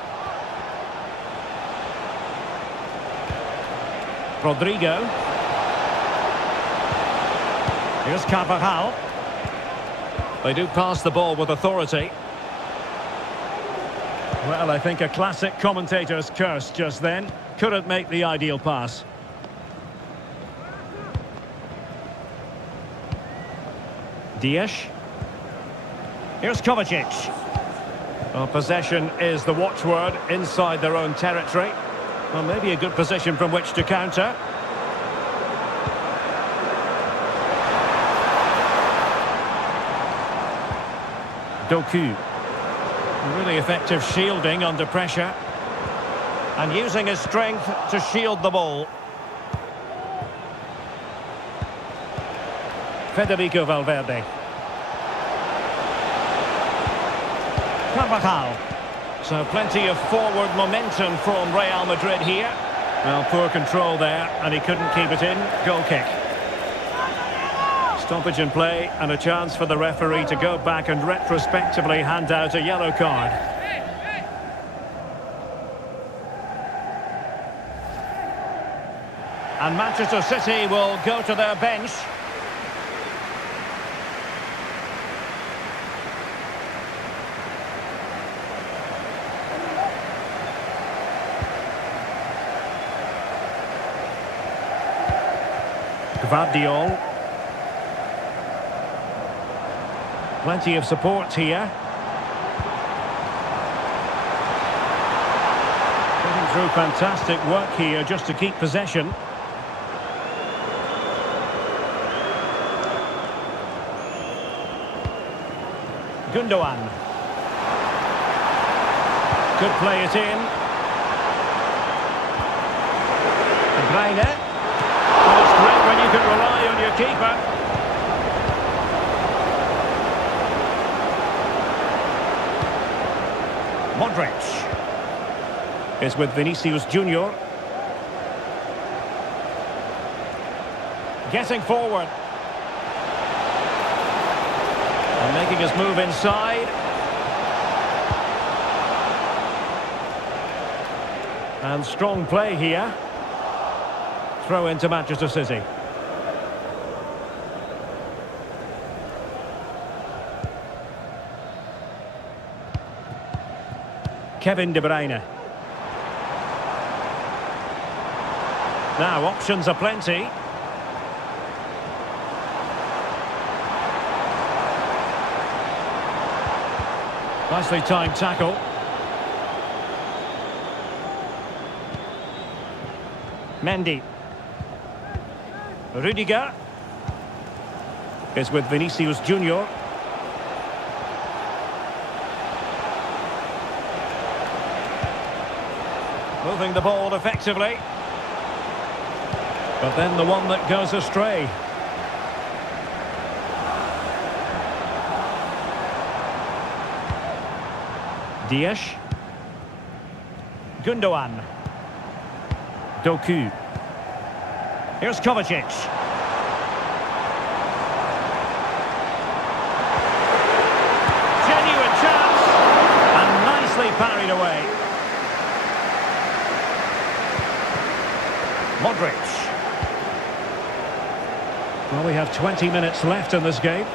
Rodrigo. Here's Carvajal. They do pass the ball with authority. Well, I think a classic commentator's curse just then. Couldn't make the ideal pass. Diaz. Here's Kovacic. Well, possession is the watchword inside their own territory. Well, maybe a good position from which to counter. Doku. Really effective shielding under pressure. And using his strength to shield the ball. Federico Valverde. Carvajal. So plenty of forward momentum from Real Madrid here. Well, poor control there, and he couldn't keep it in. Goal kick. Stoppage in play, and a chance for the referee to go back and retrospectively hand out a yellow card. And Manchester City will go to their bench. Gvardiol. Plenty of support here. Getting through fantastic work here just to keep possession. Gundogan. Could play it in. De Bruyne. Well, it's great when you can rely on your keeper. Modric is with Vinicius Junior. Getting forward. And making his move inside. And strong play here. Throw into Manchester City. Kevin De Bruyne. Now options are plenty. Nicely timed tackle. Mendy. Rudiger is with Vinicius Junior. Moving the ball effectively. But then the one that goes astray. Dias. Gundogan. Doku. Here's Kovacic. Genuine chance. And nicely parried away. Modric. Well, we have 20 minutes left in this game.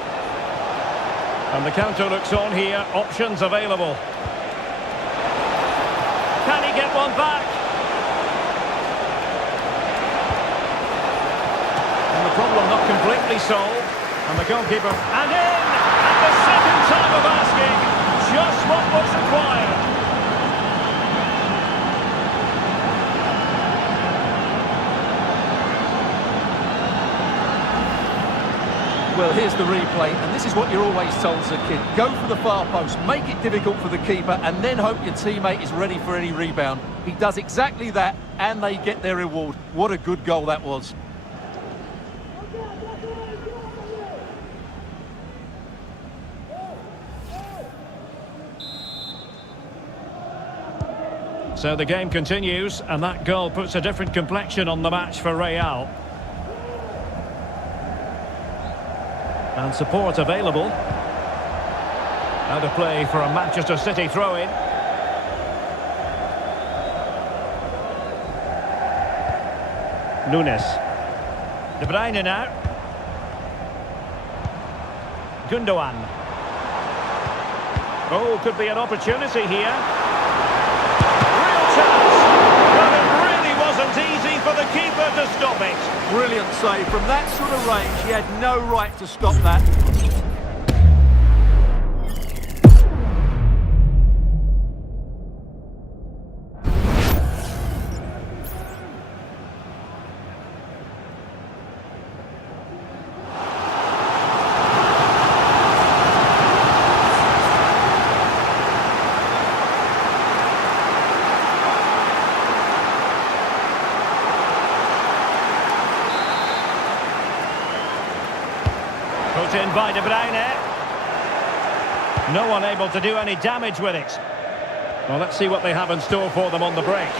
And the counter looks on here. Options available. Can he get one back? And the problem not completely solved. And the goalkeeper... And in! And the second time of asking. Just what was required. Well, here's the replay, and this is what you're always told as a kid. Go for the far post, make it difficult for the keeper, and then hope your teammate is ready for any rebound. He does exactly that, and they get their reward. What a good goal that was. So the game continues, and that goal puts a different complexion on the match for Real. And support available. Out of play for a Manchester City throw-in. Nunes. De Bruyne now. Gundogan. Oh, could be an opportunity here. Real chance. But it really wasn't easy for the keeper to stop it. Brilliant save. From that sort of range, he had no right to stop that. by De Bruyne. No one able to do any damage with it. Well, let's see what they have in store for them on the break.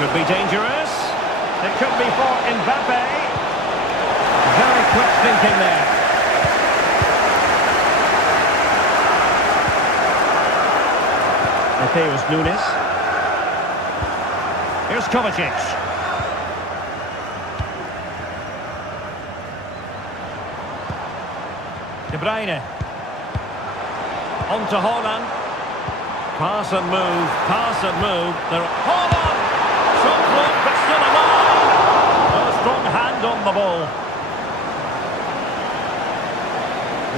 Could be dangerous. It could be for Mbappe. Very quick thinking there. Mateus Nunes. Here's Kovacic. De Bruyne. On to Haaland. Pass and move, pass and move. Haaland! Shot blocked, but still alive! A strong hand on the ball.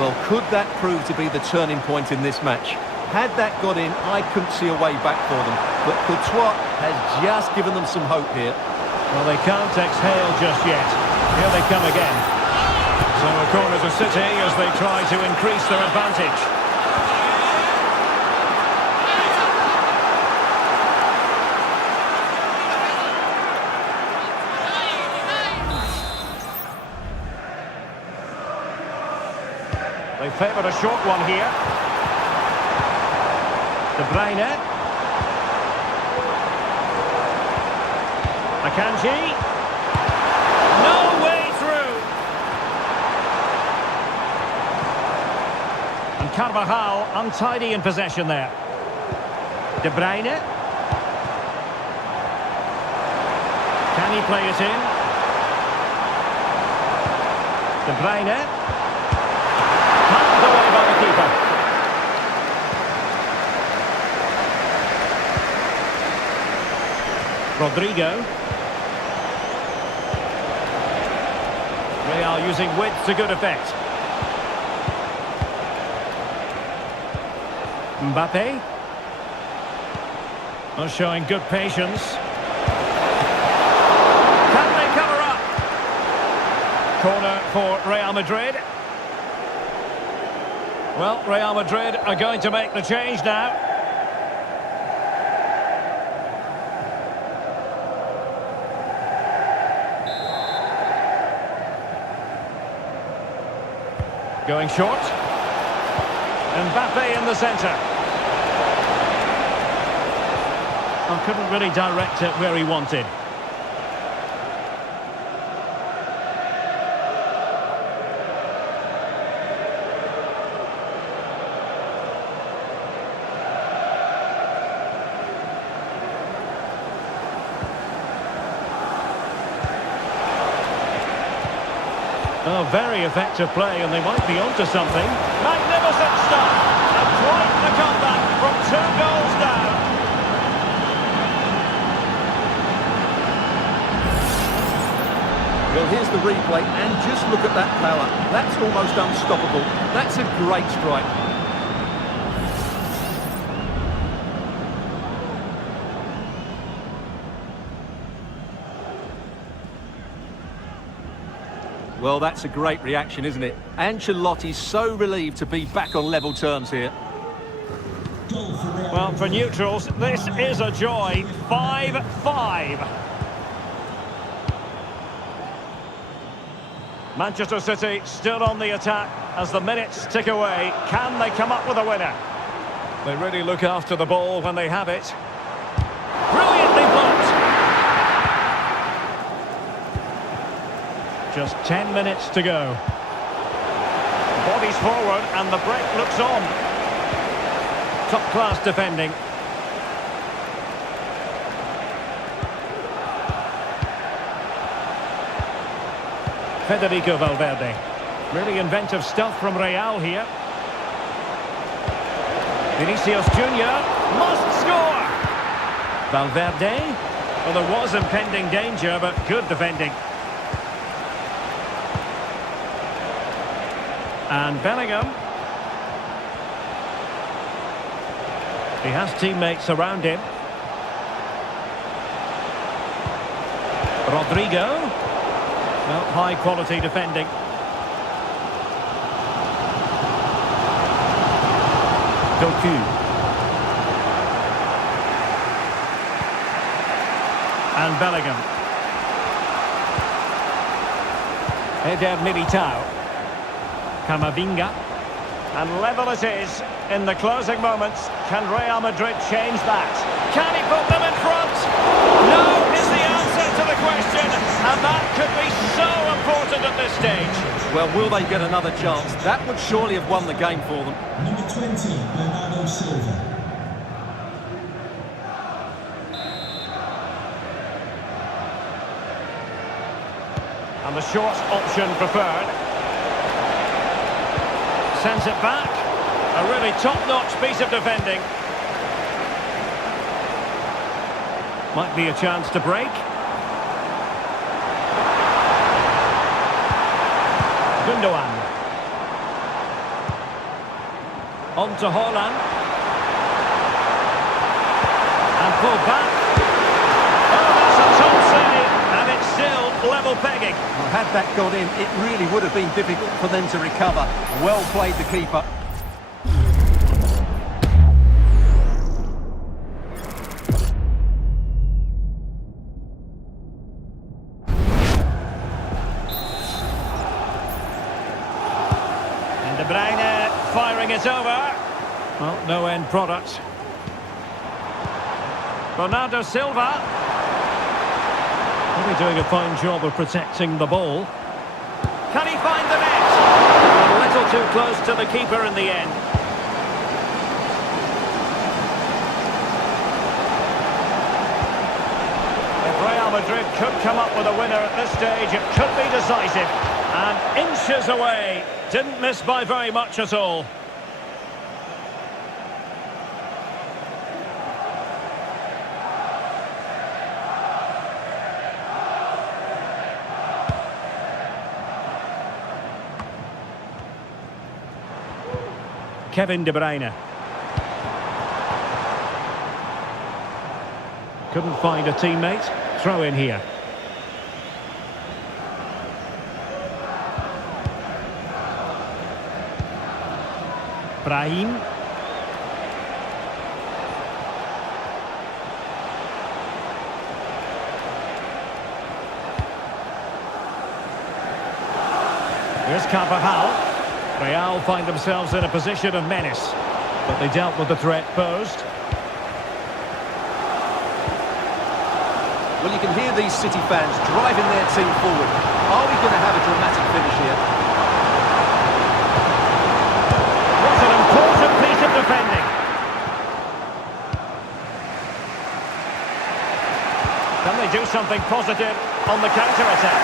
Well, could that prove to be the turning point in this match? Had that got in, I couldn't see a way back for them. But Courtois has just given them some hope here. Well, they can't exhale just yet. Here they come again. So a corner to City as they try to increase their advantage. They favoured a short one here. De Bruyne. Akanji. No way through. And Carvajal untidy in possession there. De Bruyne. Can he play it in? De Bruyne. Handed away by the keeper. Rodrigo. Real using width to good effect. Mbappe. Not showing good patience. Can they cover up? Corner for Real Madrid. Well, Real Madrid are going to make the change now. Going short. Mbappe in the centre. Oh, couldn't really direct it where he wanted. Oh, very effective play, and they might be onto something. Magnificent stuff! And quite the comeback from 2 goals down. Well, here's the replay, and just look at that power. That's almost unstoppable. That's a great strike. Well, that's a great reaction, isn't it? Ancelotti's so relieved to be back on level terms here. Well, for neutrals, this is a joy. 5-5. Manchester City still on the attack as the minutes tick away. Can they come up with a winner? They really look after the ball when they have it. Brilliantly blocked. Just 10 minutes to go. Bodies forward and the break looks on. Top-class defending. Federico Valverde. Really inventive stuff from Real here. Vinicius Junior must score. Valverde. Well, there was impending danger, but good defending. And Bellingham. He has teammates around him. Rodrigo. Well, high quality defending. Doku. And Bellingham. Eder Militao. Camavinga. And level it is in the closing moments. Can Real Madrid change that? Can he put them in front? No is the answer to the question. And that could be so important at this stage. Well, will they get another chance? That would surely have won the game for them. Number 20, Bernardo Silva. And the short option preferred. Sends it back. A really top-notch piece of defending. Might be a chance to break. Gundogan. On to Haaland. And pull back. Oh, that's a top save. And it's still level pegging. Well, had that got in, it really would have been difficult for them to recover. Well played, the keeper. And De Bruyne firing it over. Well, no end product. Bernardo Silva. Really doing a fine job of protecting the ball. Can he find the net? A little too close to the keeper in the end. If Real Madrid could come up with a winner at this stage, it could be decisive. And inches away. Didn't miss by very much at all. Kevin De Bruyne. Couldn't find a teammate. Throw in here. Brahim. Here's Carvajal. Real find themselves in a position of menace, but they dealt with the threat posed. Well, you can hear these City fans driving their team forward. Are we going to have a dramatic finish here? What an important piece of defending. Can they do something positive on the counter-attack?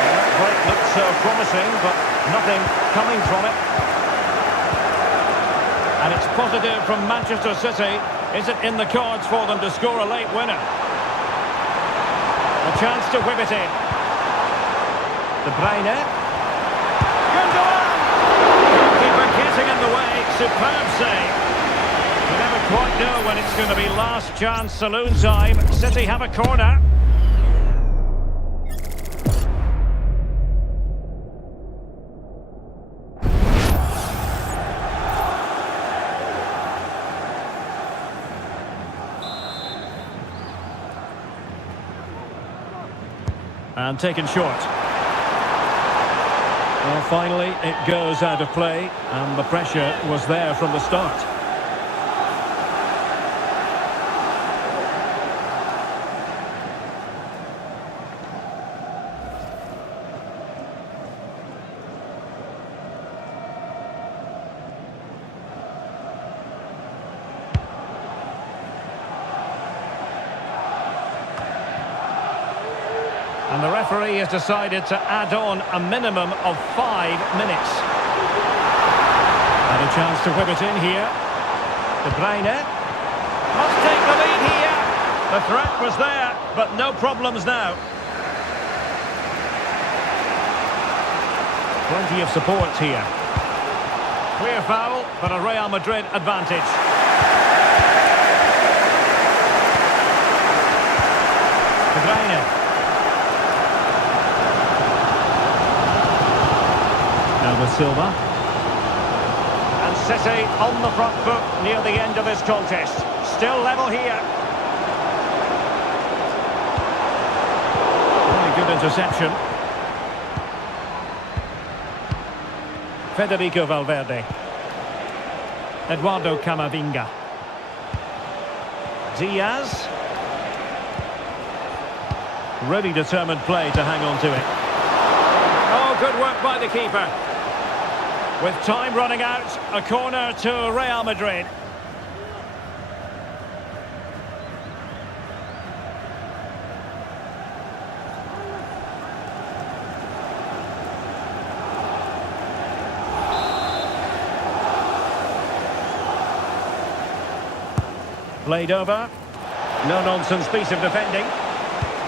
Well, that break looked so promising, but nothing coming from it. And it's positive from Manchester City. Is it in the cards for them to score a late winner? A chance to whip it in. De Bruyne. Gundogan! Keeper getting in the way. Superb save. You never quite know when it's going to be last chance saloon time. City have a corner. And taken short. Well, finally, it goes out of play, and the pressure was there from the start. And the referee has decided to add on a minimum of 5 minutes. And a chance to whip it in here. De Bruyne must take the lead here. The threat was there, but no problems now. Plenty of support here. Clear foul, but a Real Madrid advantage. De Bruyne. Silva. And City on the front foot near the end of this contest. Still level here. Really good interception. Federico Valverde. Eduardo Camavinga. Diaz. Really determined play to hang on to it. Oh, good work by the keeper. With time running out, a corner to Real Madrid. Played over. No-nonsense piece of defending.